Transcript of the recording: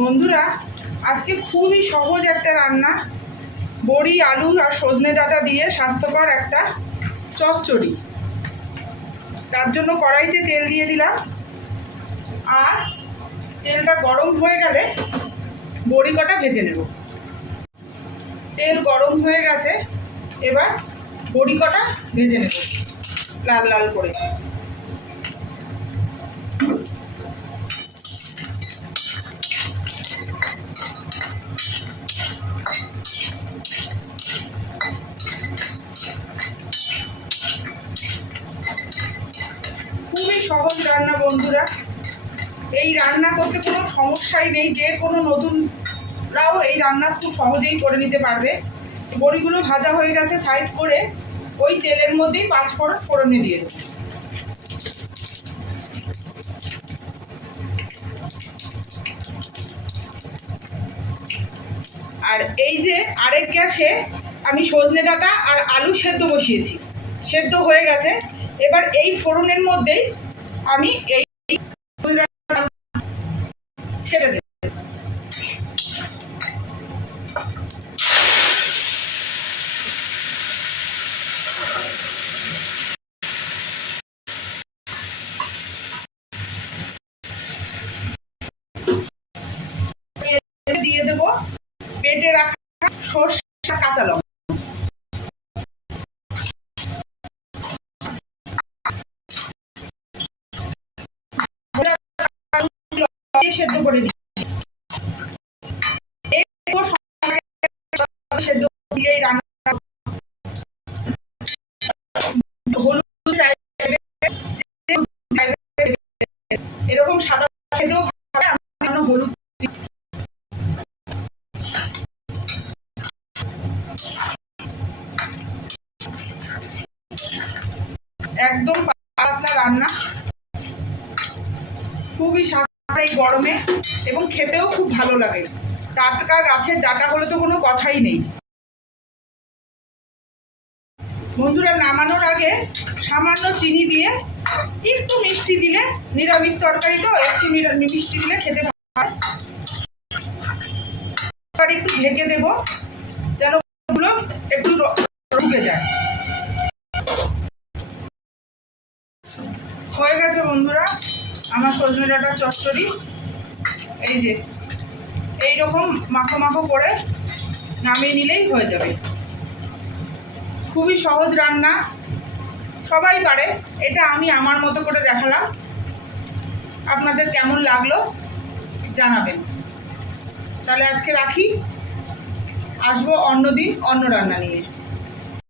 বন্ধুরা, আজকে খুবই সহজ একটা রান্না, বড়ি আলু আর সজনে ডাঁটা দিয়ে স্বাস্থ্যকর একটা চচ্চড়ি। তার জন্য কড়াইতে তেল দিয়ে দিলাম, আর তেলটা গরম হয়ে গেলে বড়ি কটা ভেজে নেব। তেল গরম হয়ে গেছে, এবার বড়ি কটা ভেজে নেব লাল লাল করে। খুবই সহজ রান্না বন্ধুরা, এই রান্না করতে কোনো সমস্যাই নেই, যে কোনো নতুনরাও এই রান্না খুব সহজেই করে নিতে পারবে। বড়িগুলো ভাজা হয়ে গেছে, সাইড করে ওই তেলের মধ্যেই 5 ফোড়ন ফোড়নে দিয়ে দেবো। আর এই যে আরেক গ্যাসে আমি সজনে ডাঁটা আর আলু সেদ্ধ বসিয়েছি, সেদ্ধ হয়ে গেছে। এবার এই ফোড়নের মধ্যেই আমি এই ছেড়ে দেব। দিয়ে দেব বেটে রাখা সরষে কাঁচা লঙ্কা। সেদ্ধ করে দিই, সেদ্ধ দিলেই রান্না। হলুদ চাইবে, এরকম সাদা খেতেও হলুদ একদম পাতলা রান্না, খুবই সাশ্রয়ী এই গরমে, এবং খেতেও খুব ভালো লাগে। টাটকা গাছের ডাঁটা হলে তো কোনো কথাই নেই। বন্ধুরা, নামানোর আগে সামান্য চিনি দিয়ে একটু মিষ্টি দিলে, নিরামিষ তরকারি তো একটু মিষ্টি দিলে খেতে ভালো হয়। একটু ঢেকে দেব যেন ওগুলো একটু ঢুকে যায়। হয়ে গেছে বন্ধুরা আমার সজনে ডাঁটার চচ্চড়ি। এই যে এইরকম মাখো মাখো করে নামিয়ে নিলেই হয়ে যাবে। খুবই সহজ রান্না, সবাই পারে। এটা আমি আমার মতো করে দেখালাম, আপনাদের কেমন লাগলো জানাবেন। তাহলে আজকে রাখি, আসবো অন্য দিন অন্য রান্না নিয়ে।